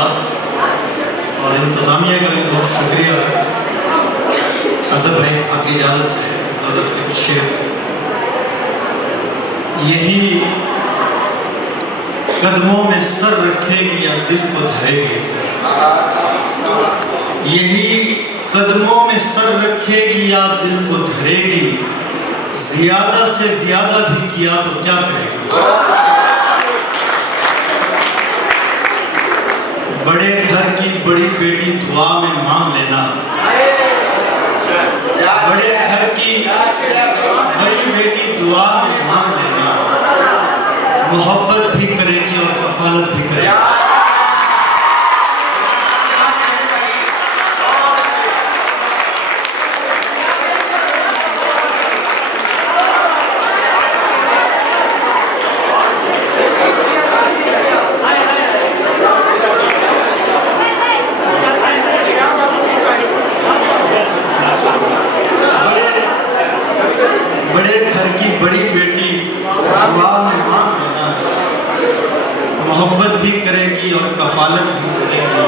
आदाब और इंतज़ामिया का भी बहुत शुक्रिया। असद भाई आपकी इजाज़त से हज़रत के कुछ शेर। यही कदमों में सर रखेगी या दिल को धरेगी, यही कदमों में सर रखेगी या दिल को धरेगी, ज़्यादा से ज़्यादा भी किया तो क्या करेगी। बड़े घर की बड़ी बेटी दुआ में मांग लेना, बड़े घर की बड़ी बेटी दुआ में मांग लेना, मोहब्बत भी करेगी और कफालत भी करेगी। बड़े घर की बड़ी बेटी दुआ में मांग लेना, मोहब्बत भी करेगी और कफालत भी करेगी।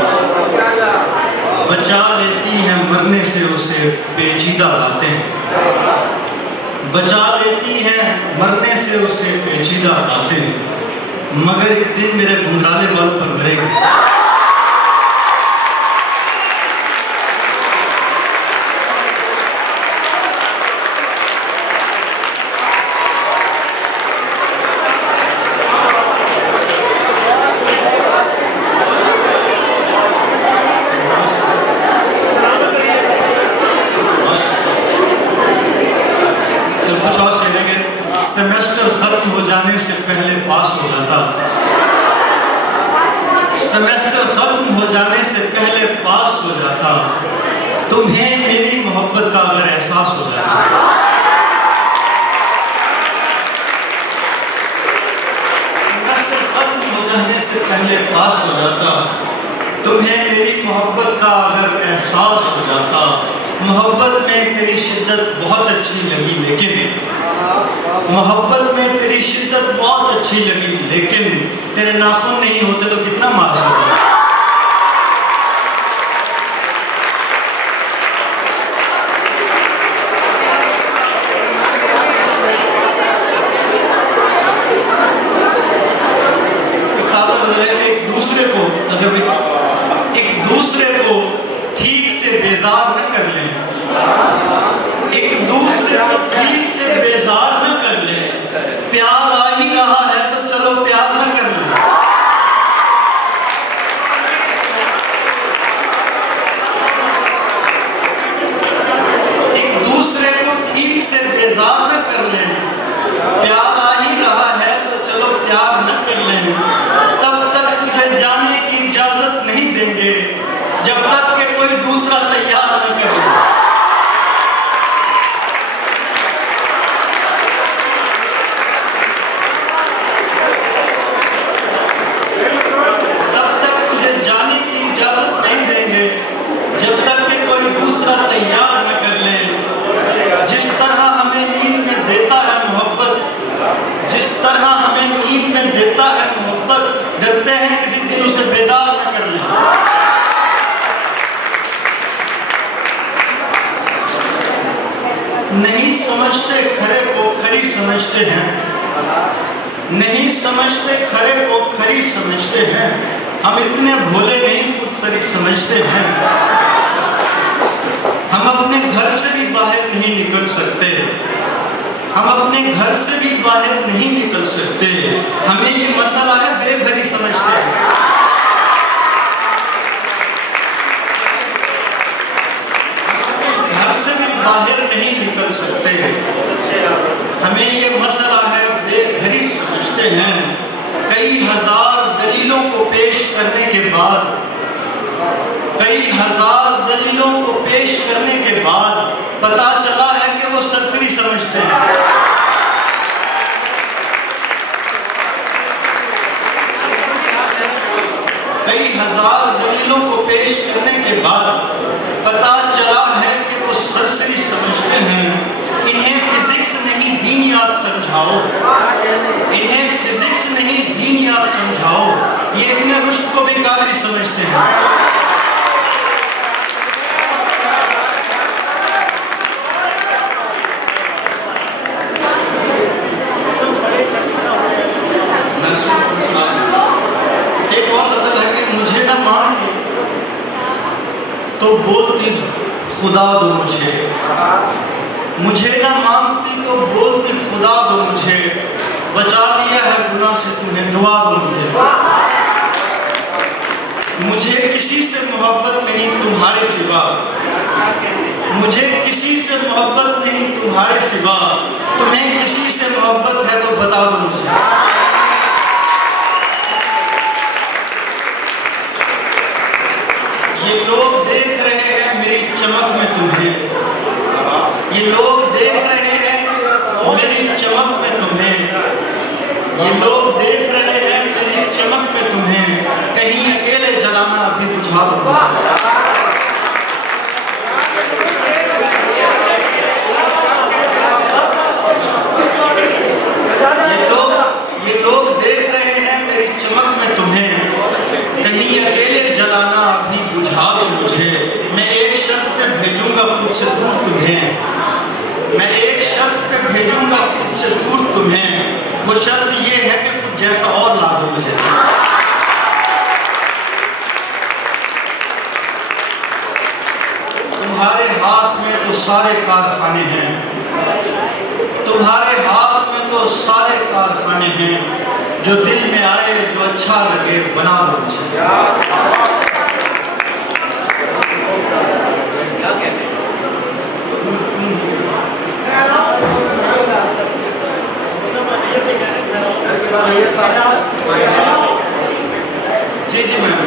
बचा लेती हैं मरने से उसे पेचीदा बातें, बचा लेती हैं मरने से उसे पेचीदा बातें, मगर एक दिन मेरे घुंघराले बालों पर मरेगी। सेमेस्टर खत्म हो जाने से पहले पास हो जाता, सेमेस्टर खत्म हो जाने से पहले पास हो जाता, तुम्हें मेरी मोहब्बत का अगर एहसास हो जाता। सेमेस्टर खत्म हो जाने से पहले पास हो जाता, तुम्हें मेरी मोहब्बत का अगर एहसास हो जाता। मोहब्बत में तेरी शिद्दत बहुत अच्छी लगी, लेकिन मोहब्बत में तेरी शिद्दत बहुत अच्छी लगी, लेकिन तेरे नाखून नहीं होते तो कितना मासूम होता। एक दूसरे को ठीक से बेजार न कर लें, एक दूसरे को ठीक से बेजार न कर ले। प्यार आ ही रहा है तो चलो प्यार न कर ले। एक दूसरे को ठीक से बेजार न कर ले। प्यार आ ही रहा है तो चलो प्यार न कर ले। तब तक तुझे जाने की इजाजत नहीं देंगे जब तक कि कोई दूसरा तैयार न करे। जब तक कि कोई दूसरा तैयार न कर ले। जिस तरह हमें नींद में देता है मोहब्बत, जिस तरह हमें नींद में देता है मोहब्बत, डरते हैं किसी दिन उसे बेदार न कर ले। नहीं समझते खरे को खरी समझते हैं, नहीं समझते खरे को खरी समझते हैं। हम इतने भोले नहीं खुद सरी समझते हैं। हम अपने घर से भी बाहर नहीं निकल सकते, हम अपने घर से भी बाहर नहीं निकल सकते। हमें ये मसला है बेघरी समझते हैं। घर से भी बाहर नहीं निकल सकते, हमें ये मसला है बेघरी समझते हैं। कई हजार दलीलों को पेश करने के बाद, कई हजार दलीलों को पेश करने के बाद पता चला है कि वो सरसरी समझते हैं। कई हजार दलीलों को पेश करने के बाद पता चला है कि वो सरसरी समझते हैं। इन्हें फिजिक्स नहीं दीनियात समझाओ, इन्हें फिजिक्स नहीं दीनियात समझाओ। ये इब्ने रुश्द को भी कादरी समझते हैं। एक और गज़ल है कि मुझे ना मानती तो बोलती खुदा दो मुझे, मुझे ना मानती तो बोलती खुदा दो मुझे, बचा लिया है गुनाह से तुम्हें दुआ दो मुझे। मुझे किसी से मोहब्बत नहीं तुम्हारे सिवा, मुझे किसी से मोहब्बत नहीं तुम्हारे सिवा, तुम्हें किसी से मोहब्बत है तो बता दो मुझे। ये लोग देख रहे हैं मेरी चमक में तुम्हें, ये लोग देख रहे हैं मेरी चमक में तुम्हें, ये लोग देख रहे हैं मेरी चमक में तुम्हें, कहीं अकेले जलाना अभी बुझा दो। ये लोग देख रहे हैं मेरी चमक में तुम्हें, कहीं अकेले जलाना अभी बुझा दो मुझे। मैं एक शर्त पे भेजूंगा खुद से दूर तुम्हें, मैं एक शर्त पे भेजूंगा खुद से दूर तुम्हें, वो शर्त ये है कि कुछ जैसा और ला दो मुझे। तुम्हारे हाथ में तो सारे कारखाने हैं, तुम्हारे हाथ में तो सारे कारखाने हैं, जो दिल में आए जो अच्छा लगे बना दो मुझे। जी जी मैम,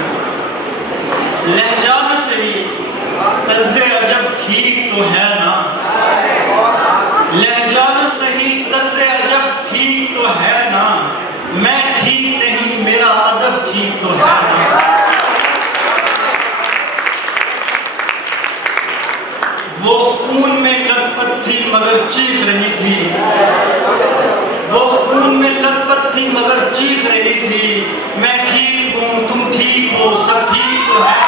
लहजा न सही तर्ज़े अजब ठीक तो है ना, लहजा न सही तर्ज़े अजब ठीक तो है ना, मैं ठीक नहीं मेरा अदब ठीक तो है ना। वो खून में लथपथ थी मगर चीख रही थी, वो खून में लथपथ थी मगर चीख रही थी, मैं ठीक हूँ तुम ठीक हो सब ठीक तो है।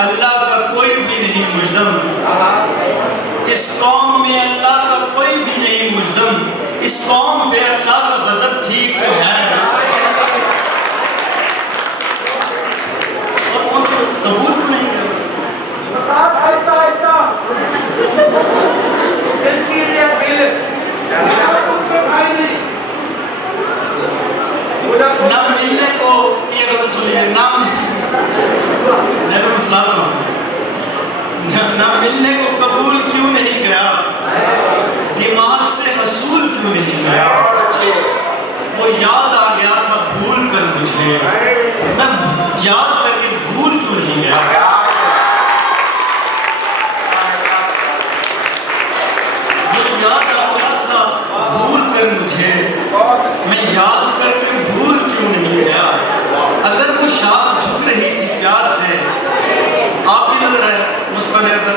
अल्लाह का कोई भी नहीं मुजदम, इस कौम में अल्लाह का कोई भी नहीं मुजदम, इस कौम पे अल्लाह का गजब ठीक तो है ना। कबूल नहीं ना मिलने को, ये गजल सुनिए, ना मिलने को कबूल क्यों नहीं गया, दिमाग से हसूल क्यों नहीं गया, वो याद आ गया था भूल कर मुझे, मैं याद करके भूल क्यों नहीं गया। वो याद आ गया था भूल कर मुझे, मैं याद करके भूल क्यों नहीं गया। अगर वो शाख झुक रही थी प्यार से, आप भी नजर आए मुझ पर नजर,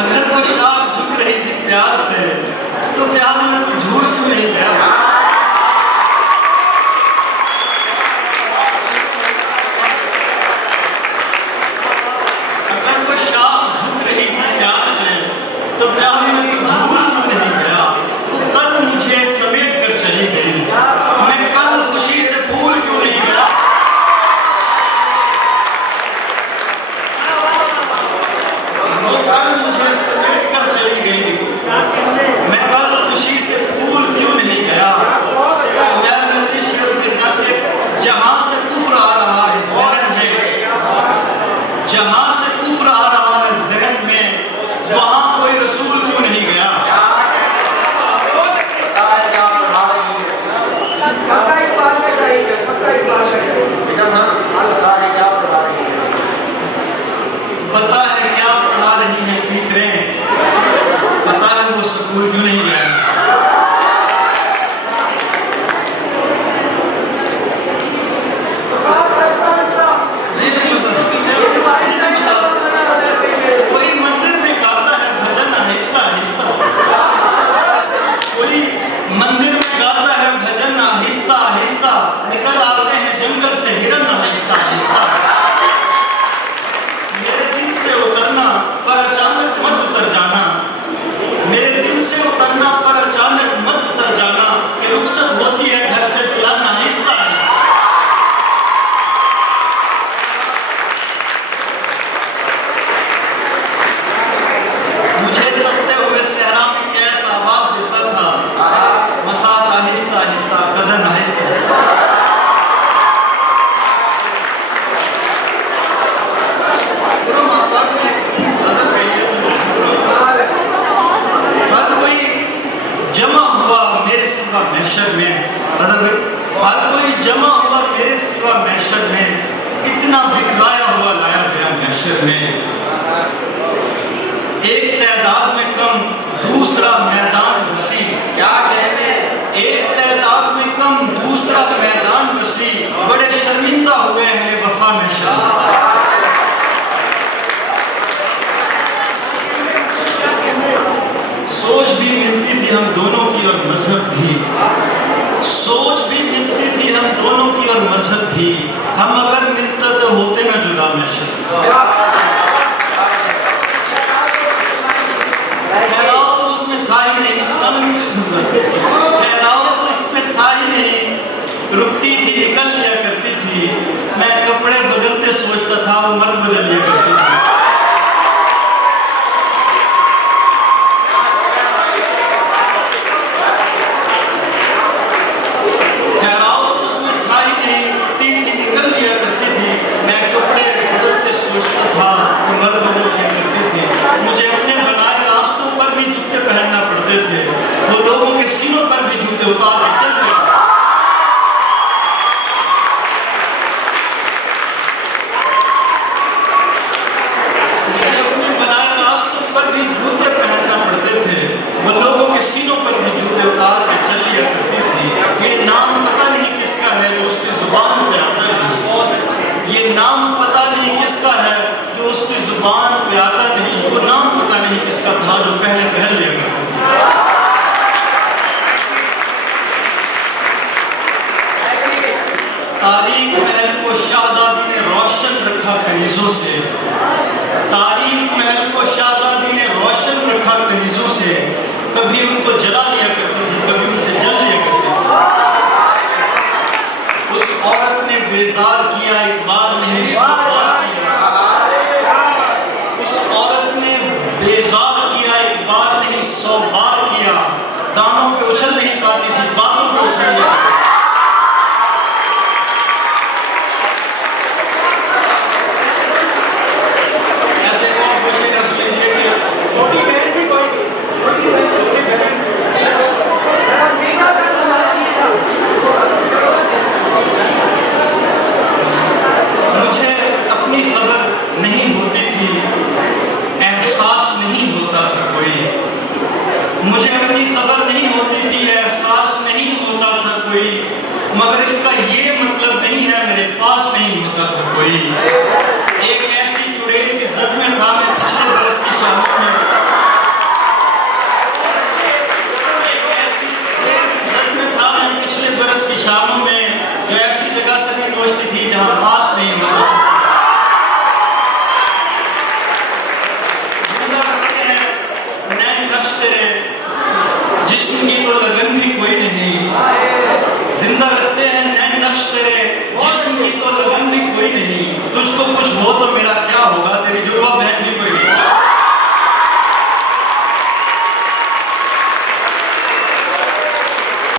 अगर वो शाख झुक रही थी प्यार से, तो प्यार में तो झूठ क्यों नहीं गया। अगर वो शाख झुक रही थी प्यार से, तो प्यार में तो झूठ क्यों नहीं गया। वो कल मुझे समेट कर चली गई, मैं कल खुशी से भूल क्यों नहीं गया। वो कल मुझे समेट कर चली गई, मैं कल खुशी से पता है क्या पढ़ा रही है टीचरें, पता है वो स्कूल क्यों नहीं गया। कोई मंदिर में गाता है भजन आहिस्ता आहिस्ता, कोई मंदिर में गाता है भजन आहिस्ता आहिस्ता, निकल आते हैं जंगल से हिरन आहिस्ता आहिस्ता। मेरे दिल से उतरना पर अचानक मत उतर जाना, मेरे दिल से उतरना पर अचानक मत उतर जाना, कि रुखसत होती है घर से बुलाना आहिस्ता आहिस्ता। मुझे तपते हुए सहरा में कैसा आवाज देता था, मसात आहिस्ता आहिस्ता, गजन आहिस्ता आहिस्ता। हर कोई जमा हुआ मेरे सिवा महशर में, हर कोई जमा हुआ मेरे सिवा महशर में, इतना बिखराया हुआ लाया गया महशर में। एक तादाद में कम दूसरा मैदान वसी, क्या कहते हैं, एक तादाद में कम दूसरा मैदान वसी, बड़े शर्मिंदा हुए अहले वफा महशर। सोच भी मिलती थी हम दोनों की और मजहब भी, सोच भी मिलती थी हम दोनों की और मजहब भी, हम अगर मिलते तो होते ना जुदा महशर। ठहराव तो उसमें था ही नहीं, ठहराव तो इसमें था ही नहीं, रुकती थी निकल लिया करती थी, मैं कपड़े बदलते सोचता था वो मर्द बदल लिया करती।